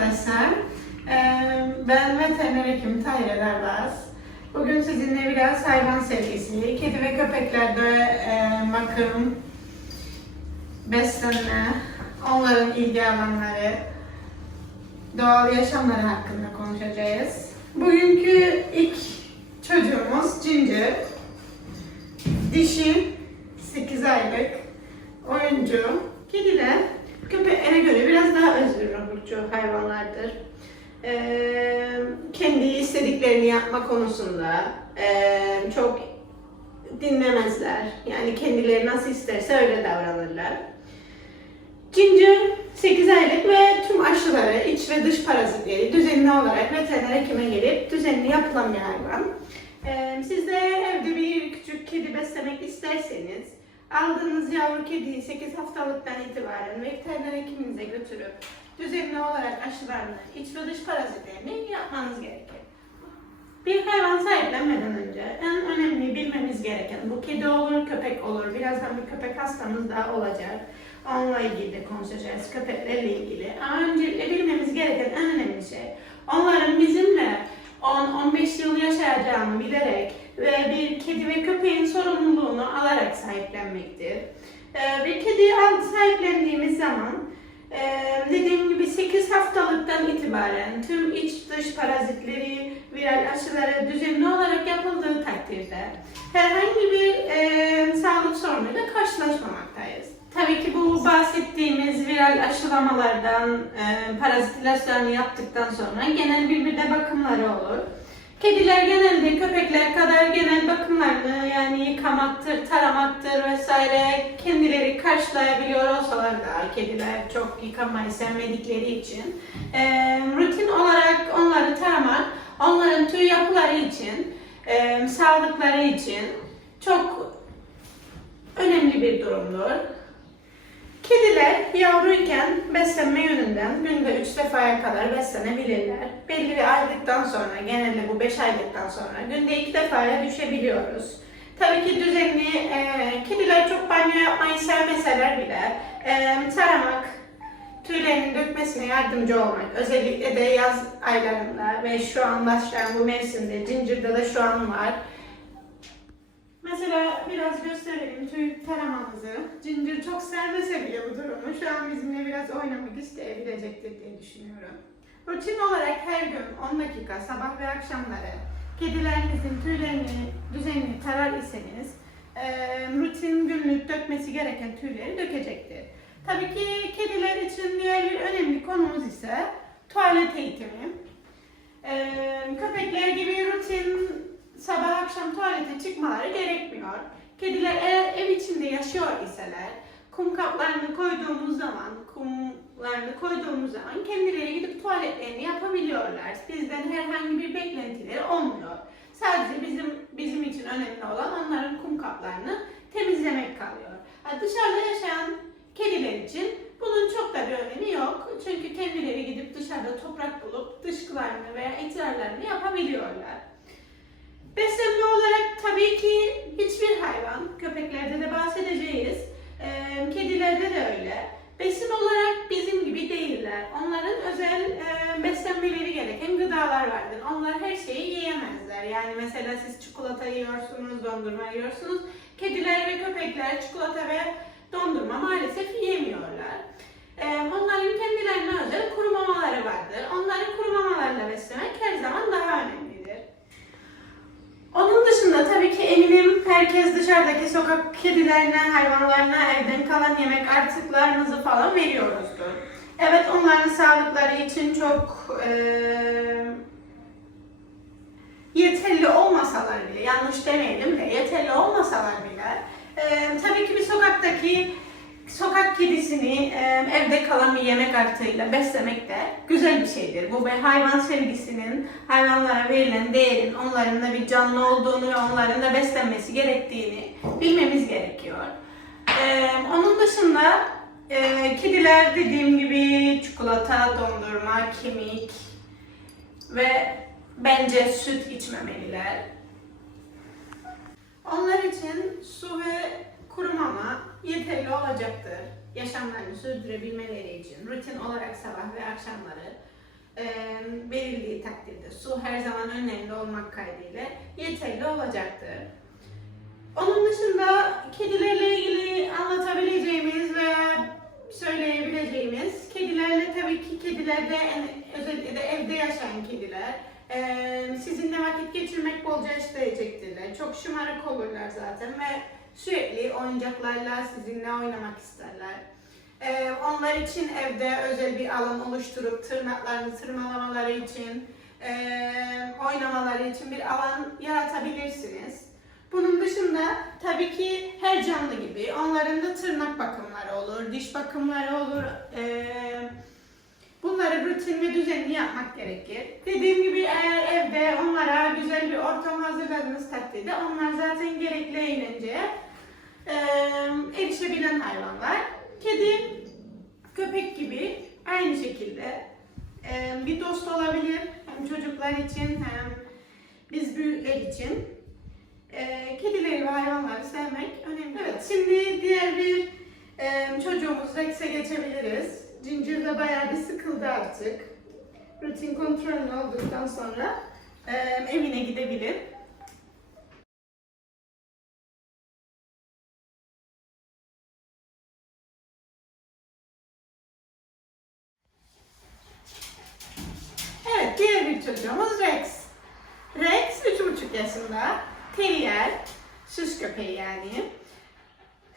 arkadaşlar. Ben veteriner hekim Tahir Erbaz. Bugün sizinle biraz hayvan sevgisi, kedi ve köpeklerde bakım, beslenme, onların ilgi alanları, doğal yaşamları hakkında konuşacağız. Bugünkü ilk çocuğumuz Ginger. Dişi, 8 aylık, oyuncu. Kediler köpeklere göre biraz daha özgür ruhlu hayvanlardır. Ee, kendi istediklerini yapma konusunda ee, çok dinlemezler. Yani kendileri nasıl isterse öyle davranırlar. Ginger 8 aylık ve tüm aşıları, iç ve dış parazitleri düzenli olarak veteriner hekime gelip düzenli yapılan bir hayvan. Ee, siz de evde bir küçük kedi beslemek isterseniz aldığınız yavru kediyi 8 haftalıktan itibaren veteriner hekiminize götürüp düzenli olarak aşılarını, iç ve dış parazitlerini yapmanız gerekir. Bir hayvan sahiplenmeden önce en önemli bilmemiz gereken, bu kedi olur, köpek olur, birazdan bir köpek hastamız daha olacak. Onunla ilgili de konuşacağız, köpeklerle ilgili. Ama öncelikle bilmemiz gereken en önemli şey, onların bizimle 10-15 yıl yaşayacağını bilerek ve bir kedi ve köpeğin sorumluluğunu alarak sahiplenmektir. Ee, Bir kediyi sahiplendiğimiz zaman ee, dediğim gibi 8 haftalıktan itibaren tüm iç dış parazitleri, viral aşıları düzenli olarak yapıldığı takdirde herhangi bir e, sağlık sorunuyla karşılaşmamaktayız. Tabii ki bu bahsettiğimiz viral aşılamalardan, e, parazitilasyonu yaptıktan sonra genel bir bir de bakımları olur. Kediler genelde köpekler kadar genel bakımlarını yani yıkamaktır, taramaktır vesaire kendileri karşılayabiliyor olsalar da kediler çok yıkamayı sevmedikleri için e, rutin olarak onları taramak onların tüy yapıları için, e, sağlıkları için çok önemli bir durumdur. Kediler yavruyken beslenme yönünden günde 3 defaya kadar beslenebilirler. Belli bir aylıktan sonra, genelde bu 5 aylıktan sonra günde 2 defaya düşebiliyoruz. Tabii ki düzenli, e, kediler çok banyo yapmayı sevmeseler bile e, taramak, tüylerinin dökmesine yardımcı olmak, özellikle de yaz aylarında ve şu an başlayan bu mevsimde, Ginger'da da şu an var. Mesela biraz gösterelim tüy taramamızı. Ginger çok sevmese bile bu durumu şu an bizimle biraz oynamak isteyebilecektir diye düşünüyorum. Rutin olarak her gün 10 dakika sabah ve akşamları kedilerinizin tüylerini düzenli tarar iseniz rutin günlük dökmesi gereken tüyleri dökecektir. Tabii ki kediler için diğer bir önemli konumuz ise tuvalet eğitimi. Köpekler gibi rutin sabah akşam tuvalete çıkmaları gerekmiyor. Kediler eğer ev içinde yaşıyor iseler kum kaplarını koyduğumuz zaman, kumlarını koyduğumuz zaman kendileri gidip tuvaletlerini yapabiliyorlar. Bizden herhangi bir beklentileri olmuyor. Sadece bizim bizim için önemli olan onların kum kaplarını temizlemek kalıyor. Ha, dışarıda yaşayan kediler için bunun çok da bir önemi yok. Çünkü kendileri gidip dışarıda toprak bulup dışkılarını veya itirarlarını yapabiliyorlar. Beslenme olarak tabii ki hiçbir hayvan, köpeklerde de bahsedeceğiz, eee, kedilerde de öyle. Besin olarak bizim gibi değiller. Onların özel eee, beslenmeleri gereken gıdalar vardır. Onlar her şeyi yiyemezler. Yani mesela siz çikolata yiyorsunuz, dondurma yiyorsunuz. Kediler ve köpekler çikolata ve dondurma maalesef yiyemiyorlar. Eee, onların kendilerine özel kuru mamaları vardır. Onları kuru mamalarla beslemek her zaman daha önemlidir. Onun dışında tabii ki eminim herkes dışarıdaki sokak kedilerine, hayvanlarına evden kalan yemek artıklarınızı falan veriyoruzdur. Evet onların sağlıkları için çok eee, yeterli olmasalar bile, yanlış demeyelim de yeterli olmasalar bile eee, tabii ki bir sokaktaki sokak kedisini evde kalan bir yemek artığıyla beslemek de güzel bir şeydir. Bu bir hayvan sevgisinin, hayvanlara verilen değerin, onların da bir canlı olduğunu ve onların da beslenmesi gerektiğini bilmemiz gerekiyor. Onun dışında kediler dediğim gibi çikolata, dondurma, kemik ve bence süt içmemeliler. Onlar için su yeterli olacaktır. Yaşamlarını sürdürebilmeleri için rutin olarak sabah ve akşamları e, verildiği takdirde su her zaman önemli olmak kaydıyla yeterli olacaktır. Onun dışında kedilerle ilgili anlatabileceğimiz veya söyleyebileceğimiz kedilerle tabii ki kediler de en- özellikle de evde yaşayan kediler eee, sizinle vakit geçirmek bolca isteyecektirler. Çok şımarık olurlar zaten ve sürekli oyuncaklarla sizinle oynamak isterler. Eee, onlar için evde özel bir alan oluşturup tırnaklarını tırmalamaları için, eee, oynamaları için bir alan yaratabilirsiniz. Bunun dışında tabii ki her canlı gibi onların da tırnak bakımları olur, diş bakımları olur. Eee, bunları rutin ve düzenli yapmak gerekir. Dediğim gibi eğer evde onlara güzel bir ortam hazırladığınız takdirde onlar zaten gerekli eğlenceye erişebilen hayvanlar. Kedi, köpek gibi aynı şekilde bir dost olabilir hem çocuklar için hem biz büyükler için. Kedileri ve hayvanları sevmek önemli. Evet, şimdi diğer bir e, çocuğumuz Rex'e geçebiliriz. Ginger de bayağı bir sıkıldı artık. Rutin kontrolü olduktan sonra e, evine gidebilir. Evet, diğer bir çocuğumuz Rex. Rex üç buçuk yaşında. Terrier, süs köpeği yani.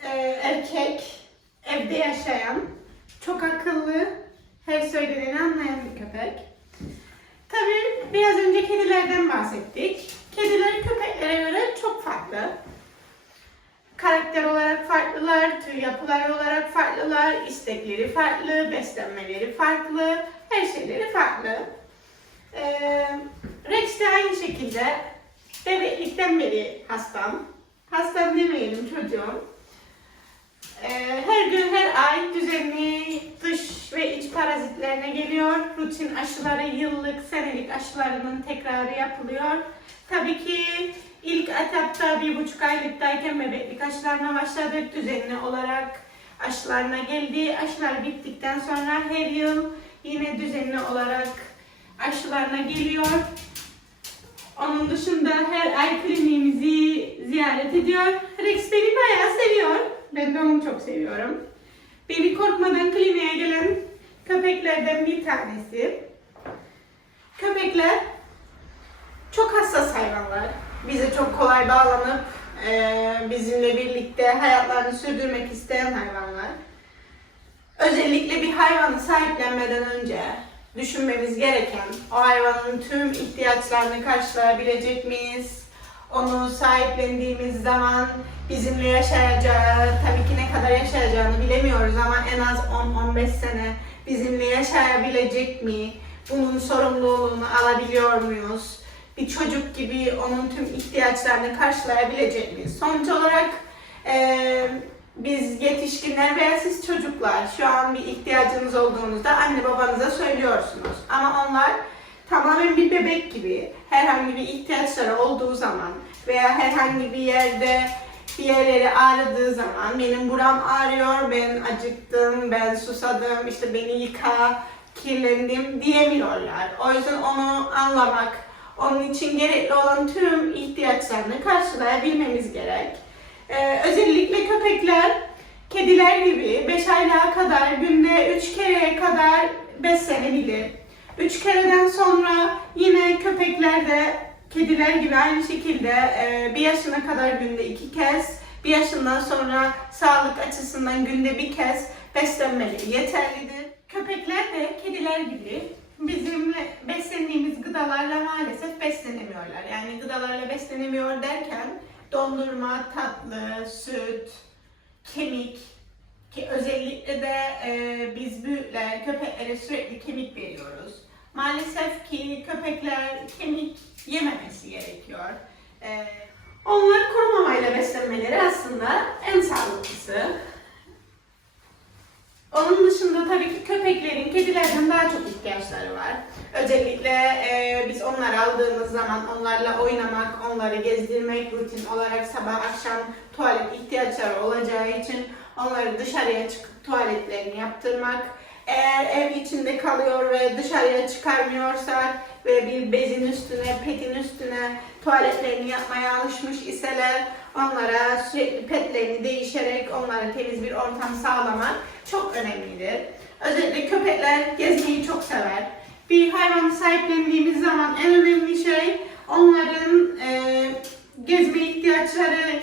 Ee, erkek, evde yaşayan, çok akıllı, her söylediğini anlayan bir köpek. Tabii biraz önce kedilerden bahsettik. Kediler köpeklere göre çok farklı. Karakter olarak farklılar, tüy yapıları olarak farklılar, istekleri farklı, beslenmeleri farklı, her şeyleri farklı. Ee, Rex de aynı şekilde bebeklikten beri hastam. Hastam demeyelim çocuğum. Ee, her gün her ay düzenli dış ve iç parazitlerine geliyor. Rutin aşıları, yıllık, senelik aşılarının tekrarı yapılıyor. Tabii ki ilk etapta bir buçuk aylıktayken bebeklik aşılarına başladık. Düzenli olarak aşılarına geldi. Aşılar bittikten sonra her yıl yine düzenli olarak aşılarına geliyor. Onun dışında her ay kliniğimizi ziyaret ediyor. Rex beni bayağı seviyor. Onu çok seviyorum. Beni korkmadan kliniğe gelen köpeklerden bir tanesi. Köpekler çok hassas hayvanlar. Bize çok kolay bağlanıp eee, bizimle birlikte hayatlarını sürdürmek isteyen hayvanlar. Özellikle bir hayvanı sahiplenmeden önce düşünmemiz gereken o hayvanın tüm ihtiyaçlarını karşılayabilecek miyiz? Onu sahiplendiğimiz zaman bizimle yaşayacağı, tabii ki ne kadar yaşayacağını bilemiyoruz ama en az 10-15 sene bizimle yaşayabilecek mi? Bunun sorumluluğunu alabiliyor muyuz? Bir çocuk gibi onun tüm ihtiyaçlarını karşılayabilecek miyiz? Sonuç olarak eee biz yetişkinler veya siz çocuklar şu an bir ihtiyacınız olduğunuzda anne babanıza söylüyorsunuz. Ama onlar tamamen bir bebek gibi herhangi bir ihtiyaçları olduğu zaman veya herhangi bir yerde bir yerleri ağrıdığı zaman benim buram ağrıyor, ben acıktım, ben susadım, işte beni yıka, kirlendim diyemiyorlar. O yüzden onu anlamak, onun için gerekli olan tüm ihtiyaçlarını karşılayabilmemiz gerek. Ee, özellikle köpekler, kediler gibi 5 aylığa kadar günde 3 kereye kadar beslenebilir. 3 kereden sonra yine köpekler de kediler gibi aynı şekilde e, bir yaşına kadar günde 2 kez, bir yaşından sonra sağlık açısından günde bir kez beslenmeleri yeterlidir. Köpekler de kediler gibi bizimle beslendiğimiz gıdalarla maalesef beslenemiyorlar. Yani gıdalarla beslenemiyor derken dondurma, tatlı, süt, kemik ki özellikle de e, biz büyükler köpeklere sürekli kemik veriyoruz. Maalesef ki köpekler kemik yememesi gerekiyor. E, onlar kuru mamayla beslenmeleri aslında en sağlıklısı. Onun dışında tabii ki köpeklerin kedilerden daha çok ihtiyaçları var. Özellikle e, biz onları aldığımız zaman onlarla oynamak, onları gezdirmek, rutin olarak sabah akşam tuvalet ihtiyaçları olacağı için onları dışarıya çıkıp tuvaletlerini yaptırmak Eğer ev içinde kalıyor ve dışarıya çıkarmıyorsak ve bir bezin üstüne, petin üstüne tuvaletlerini yapmaya alışmış iseler onlara sürekli petlerini değişerek onlara temiz bir ortam sağlamak çok önemlidir. Özellikle köpekler gezmeyi çok sever. Bir hayvan sahiplendiğimiz zaman en önemli şey onların e, gezme ihtiyaçları,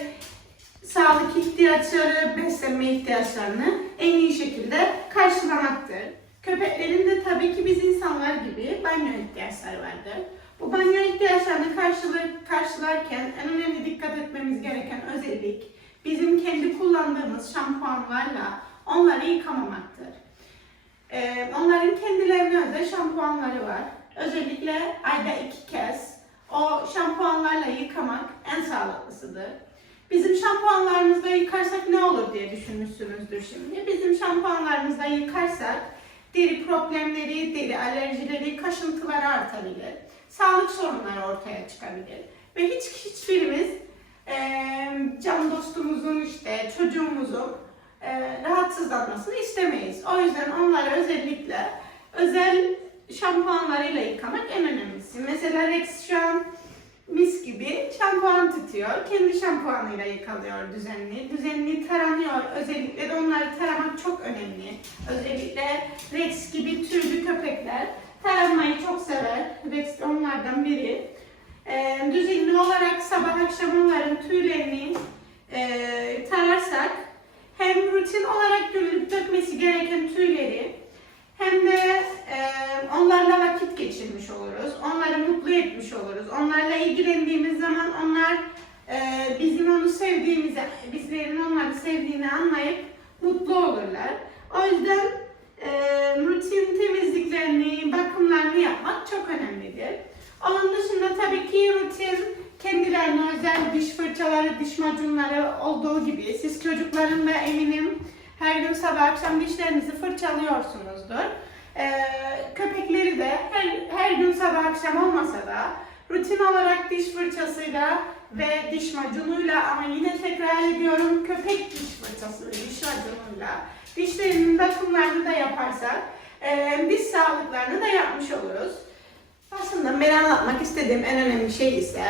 sağlık ihtiyaçları, beslenme ihtiyaçlarını en iyi şekilde karşılamaktır. Köpeklerin de tabii ki biz insanlar gibi banyo ihtiyaçları vardır. Bu banyo ihtiyaçlarını karşılar, karşılarken en önemli dikkat etmemiz gereken özellik bizim kendi kullandığımız şampuanlarla onları yıkamamaktır. Ee, onların kendilerine özel şampuanları var. Özellikle ayda iki kez o şampuanlarla yıkamak en sağlıklısıdır. Bizim şampuanlarımızla yıkarsak ne olur diye düşünmüşsünüzdür şimdi. Bizim şampuanlarımızla yıkarsak deri problemleri, deri alerjileri, kaşıntıları artabilir. Sağlık sorunları ortaya çıkabilir. Ve hiç hiçbirimiz eee can dostumuzun işte çocuğumuzun eee, rahatsızlanmasını istemeyiz. O yüzden onları özellikle özel şampuanlarıyla yıkamak en önemlisi. Mesela Rex şu an mis gibi şampuan tutuyor. Kendi şampuanıyla yıkanıyor düzenli. Düzenli taranıyor. Özellikle de onları taramak çok önemli. Özellikle Rex gibi türlü köpekler taranmayı çok sever. Rex onlardan biri. Ee, düzenli olarak sabah akşam onların tüylerini e, tararsak hem rutin olarak günlük dökmesi gereken tüyleri hem de e, onlarla vakit geçirmiş oluruz. Onları mutlu etmiş oluruz. Onlarla ilgilendiğimiz zaman onlar e, bizim onu sevdiğimizi, bizlerin onları sevdiğini anlayıp mutlu olurlar. O yüzden e, rutin temizliklerini, bakımlarını yapmak çok önemlidir. Onun dışında tabii ki rutin kendilerine özel diş fırçaları, diş macunları olduğu gibi siz çocukların da eminim her gün sabah akşam dişlerinizi fırçalıyorsunuzdur. Ee, köpekleri de her, her gün sabah akşam olmasa da rutin olarak diş fırçasıyla ve diş macunuyla ama yine tekrar ediyorum köpek diş fırçası ve diş macunuyla dişlerinin bakımlarını da yaparsak e, diş sağlıklarını da yapmış oluruz. Aslında ben anlatmak istediğim en önemli şey ise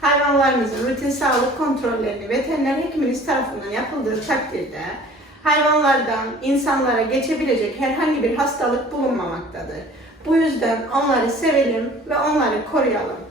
hayvanlarınızın rutin sağlık kontrollerini veteriner hekiminiz tarafından yapıldığı takdirde hayvanlardan insanlara geçebilecek herhangi bir hastalık bulunmamaktadır. Bu yüzden onları sevelim ve onları koruyalım.